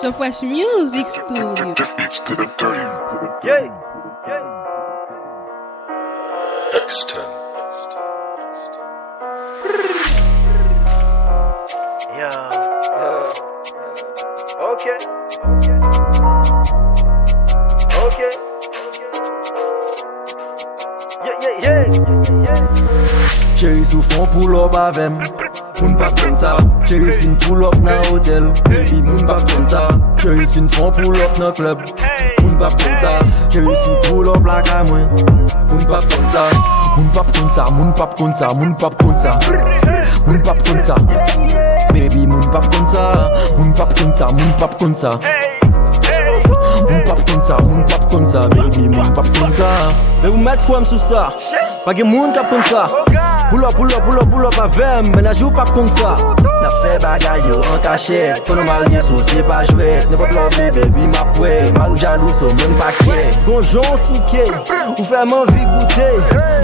SoFresh Music Studio. Yeah. Extend. Yeah. Okay. Yeah. Chéri sou fon pull up avem. Moun pap kon sa. Chéri sin pull up nan hotel. Baby moun pap kon sa. Chéri sin fon pull up nan club. Moun pap kon sa. Chéri sin pull up la ka mwen. Moun pap kon sa. Moun pap kon sa. Moun pap kon sa. Moun pap kon sa. Moun pap kon sa. Baby moun pap kon sa. Moun pap kon sa. Moun pap kon sa. Moun pap kon sa. Moun pap kon sa. Baby moun pap kon sa. Mais vous mettez quoi sous ça? Pas de monde qui comme ça. Pull up avem, mais la joue pas comme ça. La fait bagaille en cachette. Quand on marié, c'est pas jouet. N'importe l'envie, baby, ma pouet. Ma ou jaloux, so même paquet. Bonjour, souké. Ou fait m'envie goûter.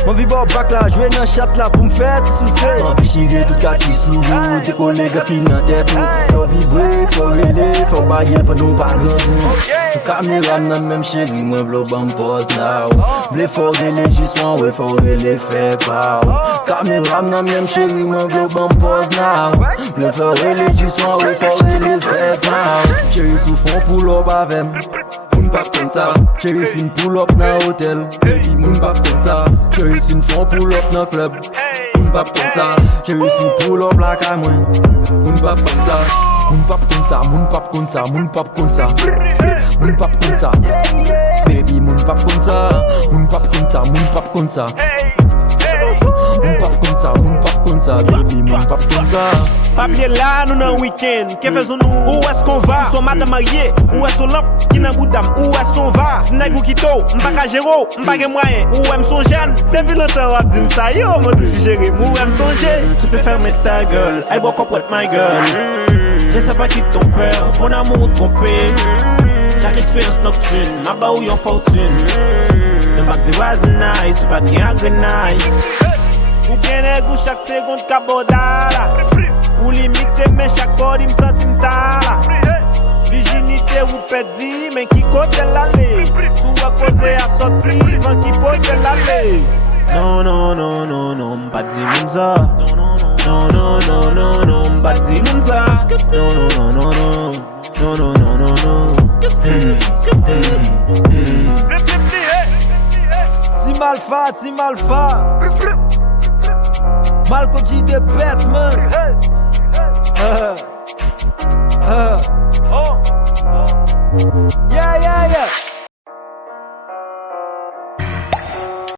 M'envie boire bac là, jouer dans chat là pour me faire soucier. M'envie chirer tout cas qui sous vous. Décoller, graffine dans tête tout. Faut vibrer, faut relayer, faut bailler pour nous pas grand bout. Tout caméra n'a même chéri, moi v'l'o bam pose now. Blé faut relayer, j'y soin, ouais, faut relayer, fait pas. Caméra n'a même chéri, moi v'l'o bam pose now. Blé faut relayer, j'y soin, ouais, faut relayer, fait pas. Chéri sous fond pull up avem. Moun pap kon sa. Chéri sin pull up nan hotel. Baby moun pap kon sa. Chéri sin fon pull up nan club. Moun pap kon sa. Chéri sin pull up la ka mwen. Moun pap kon sa. Moun pap kon sa. Moun pap kon sa. Moun pap kon sa. Moun pap kon sa. Baby moun pap kon sa. Moun pap kon sa. Moun pap kon sa. Moun pap kon sa. Moun pap kon sa. Baby moun pap kon sa. Papier là, nous dans week-end. Qu'est-ce que faisons nous? Où est-ce qu'on va? Son madame mariée. Où est-ce qu'on lampe? Qui n'a bout d'âme? Où est-ce qu'on va? Snag ou kito? M'baka géro? M'baka moyen? Où est-ce son jeune? Depuis longtemps, on dit ça. Yo, mon dieu, gérer. Où est-ce son jeune? Tu peux fermer ta gueule. I walk up with my girl. Je sais pas qui ton père. Mon amour trompé. Chaque expérience nocturne. Ma ba ou yon fortune. Le bac de voisinage. C'est pas qui a grenaille. Ou bien les goûts chaque seconde cabodala. Ou limite mais chaque bord il me senti m'tala. Virginité ou perdu mais qui côté l'aller. Sous à causer à sortir vent qui côté l'aller. Non, m'pas di moun ça. Non, m'pas di moun ça. Non. Team Alpha. Malco-G the best man. Yeah.